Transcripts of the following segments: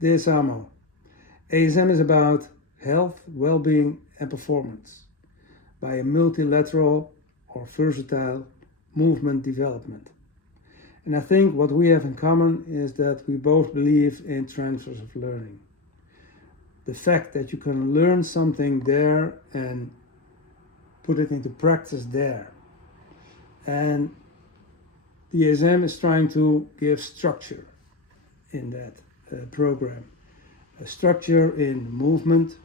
DSAMO. ASM is about health, well-being and performance by a multilateral or versatile movement development. And I think what we have in common is that we both believe in transfers of learning. The fact that you can learn something there and put it into practice there. And the ASM is trying to give structure in that program. A structure in movement,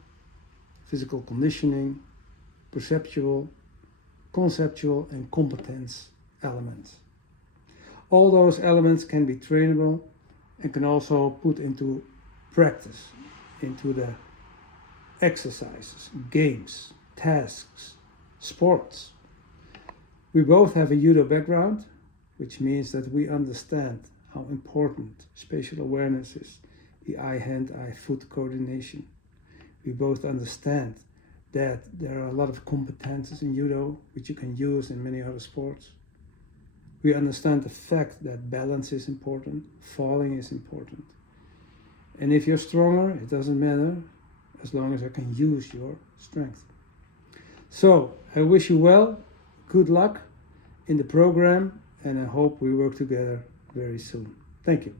physical conditioning, perceptual, conceptual and competence elements. All those elements can be trainable and can also put into practice, into the exercises, games, tasks, sports. We both have a judo background, which means that we understand how important spatial awareness is, the eye-hand, eye-foot coordination. We both understand that there are a lot of competences in judo which you can use in many other sports. We understand the fact that balance is important, falling is important. And if you're stronger, it doesn't matter, as long as I can use your strength. So, I wish you well, good luck in the program, and I hope we work together very soon. Thank you.